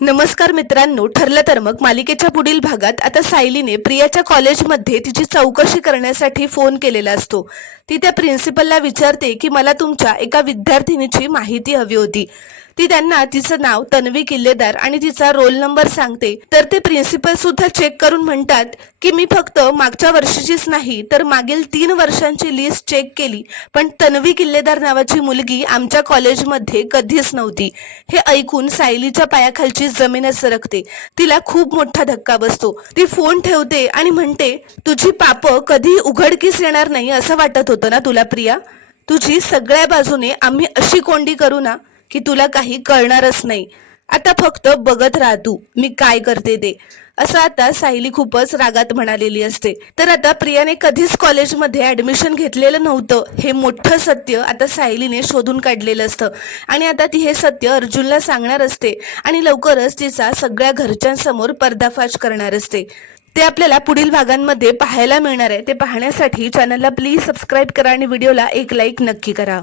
नमस्कार मित्रांनो, ठरलं तर मग मालिकेच्या पुढील भागात आता सायलीने प्रियाच्या कॉलेजमध्ये तिची चौकशी करण्यासाठी फोन केलेला असतो। ती त्या प्रिन्सिपलला विचारते की मला तुमच्या एका विद्यार्थिनीची माहिती हवी होती। ती त्यांना तिचं नाव तन्वी किल्लेदार आणि तिचा रोल नंबर सांगते, तर ते प्रिन्सिपल सुद्धा चेक करून म्हणतात की मी फक्त मागच्या वर्षीचीच नाही तर मागील 3 वर्षांची लिस्ट चेक केली, पण तन्वी किल्लेदार नावाची मुलगी आमच्या कॉलेजमध्ये कधीच नव्हती। हे ऐकून सायलीच्या पायाखालची जमीनच सरकते। तिला खूप मोठा धक्का बसतो। ती फोन ठेवते आणि म्हणते, तुझी पापं कधी उघडकीस येणार नाही असं वाटत होतं ना तुला प्रिया? तुझी सगळ्या बाजूने आम्ही अशी कोंडी करू ना की तुला काही कळणारच नाही। आता फक्त बघत राहा तू मी काय करते ते, असं आता सायली खूपच रागात म्हणालेली असते। तर आता प्रियाने कधीच कॉलेजमध्ये ऍडमिशन घेतलेलं नव्हतं हे मोठं सत्य आता सायलीने शोधून काढलेलं असतं आणि आता ती हे सत्य अर्जुनला सांगणार असते आणि लवकरच तिचा सगळ्या घरच्यांसमोर पर्दाफाश करणार असते। ते आपल्याला पुढील भागांमध्ये पाहायला मिळणार आहे। ते पाहण्यासाठी चॅनलला प्लीज सबस्क्राईब करा आणि व्हिडिओला एक लाईक नक्की करा।